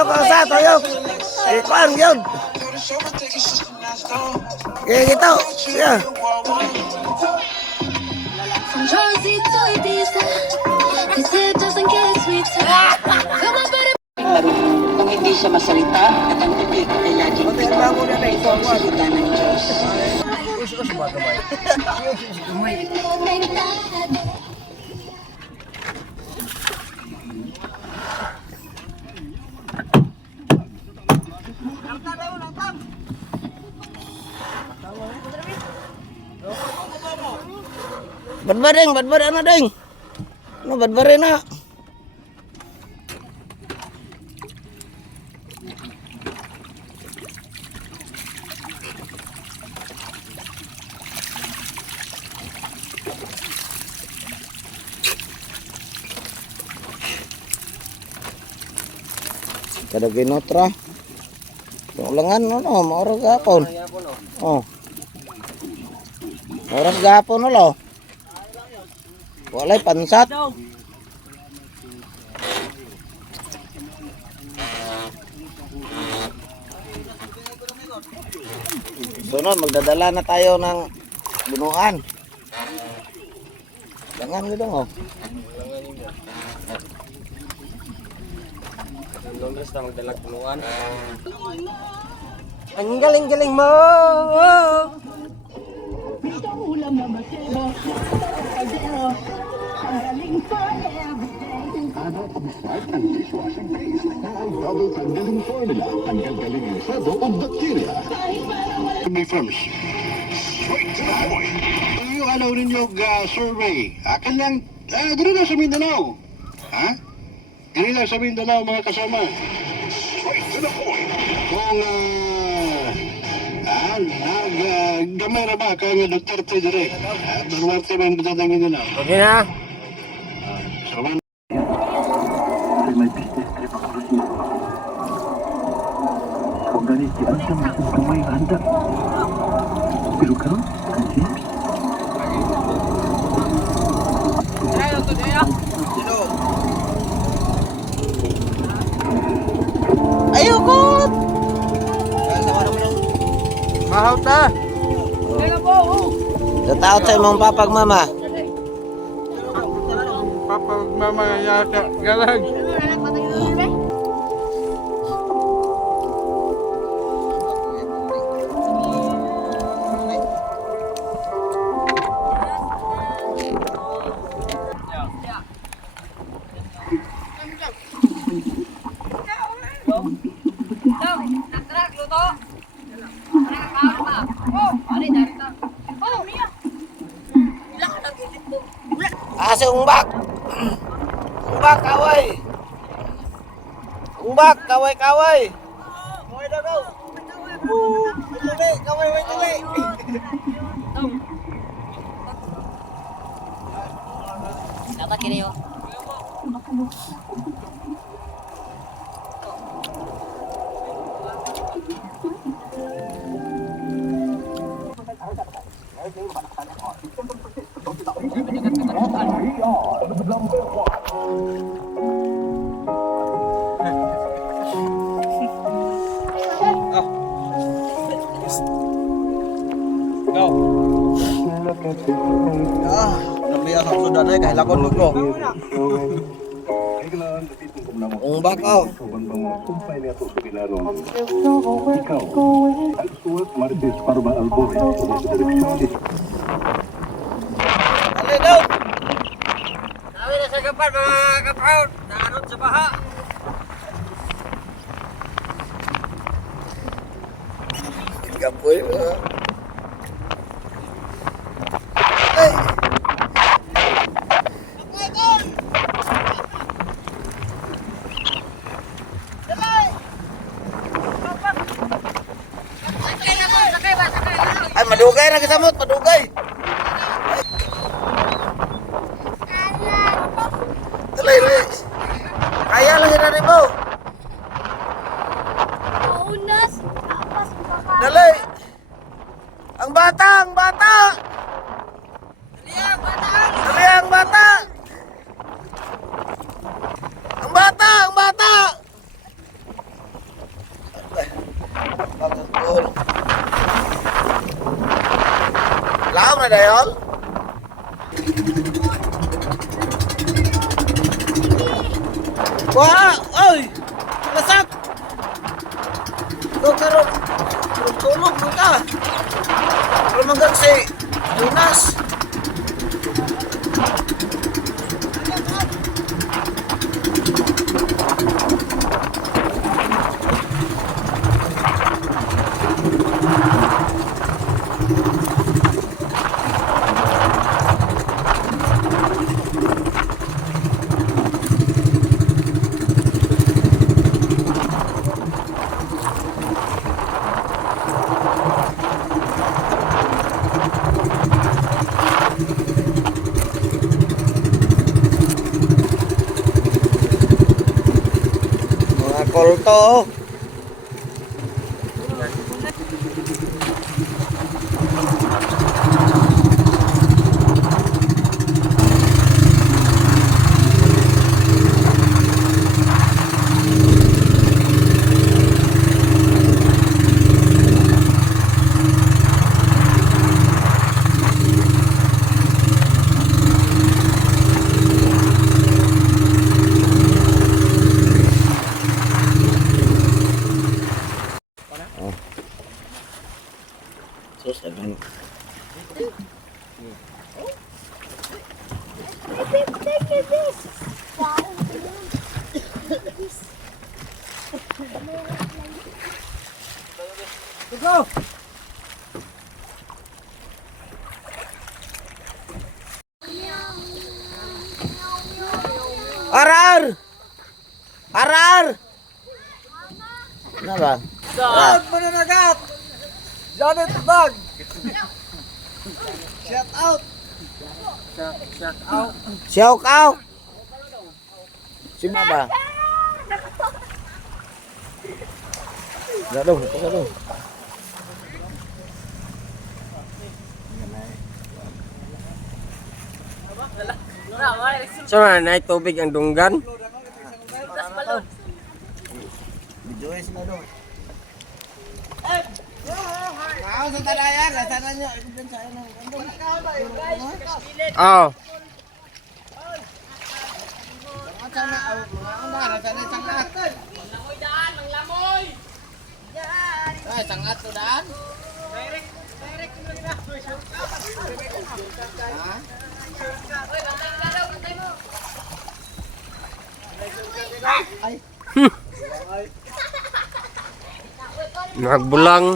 Tuyok ang sa, tuyok. Ikuan yun. Kaya gitu. Ya. From Jersey to Ibiza, they say it doesn't get sweeter. Come on, buddy. Kung hindi siya masalita at ang tubig ay laging ikaw. Ito ang salita ng Diyos. Badbaring, badbaring na ding. Ano badbaring na? Kada ginotra. Ulangan no, maoras gapon. Oh. Oras gapon no lo. Walay pansat. Sunod magdadala na tayo ng bunuan. Jangan gitu oh. Londres na magdalag punuan. Ang galing-galing mo. May firms. Straight to the point. Yung alaw ninyo survey. Akan lang, gano'n lang sa Mindanao. Ha? Gano'n lang sa Mindanao mga kasama. Straight to the point. Kung gamay na ba kaya nga Duterte dire? Duterte ba yung Duterte ng Mindanao? Okay na. So, may business trip ako rin dito. Kung ganit, di alam siya may kumay handa. Pero karon, kasi Ayoko. Mahaw ta. Sa tao sa imong papagmama. Papagmama yata galag. Asa umbak. Umbak kaway. Umbak kaway kaway. Kaway daw. Tuli kaway way tuli. Dapat kini yo. Nabiya sa sudan ay kay lakon mo. Umbak oh. ikaw, ang suwat Martes Parba Albore, direksyonis. Ali daw. Sabi na sa kapal mga kapaon, naanod sa baha. Kapoy. Ay. Ay, madugay na kasamot, madugay. Talay, talay. Kaya lang yun na mo. Maunas, tapas baka. Dali. Ang bata, ang bata. Dali ang bata. Ang bata, ang bata. na dayol. Wah, oy. Lasap. Dokter, tulog ka. Lumagang si Dinas. Mga kolto. Sus, abang. Go. Arar! Arar! Ano ba? Saan mananagat? Janet Bag! Shout out! Shout out! Sino ba? Gado, gado. So na tubig ang dunggan. Joyce na doon. Ako sa talayan, sana nyo. Dun sa ano. Oh. Sana, mga umara, sana sangat. Manglamoy daan, manglamoy. Ay, sangat to daan. Direct mo na. Ha? Oy, bantay ka daw, bantay mo. Nagbulang.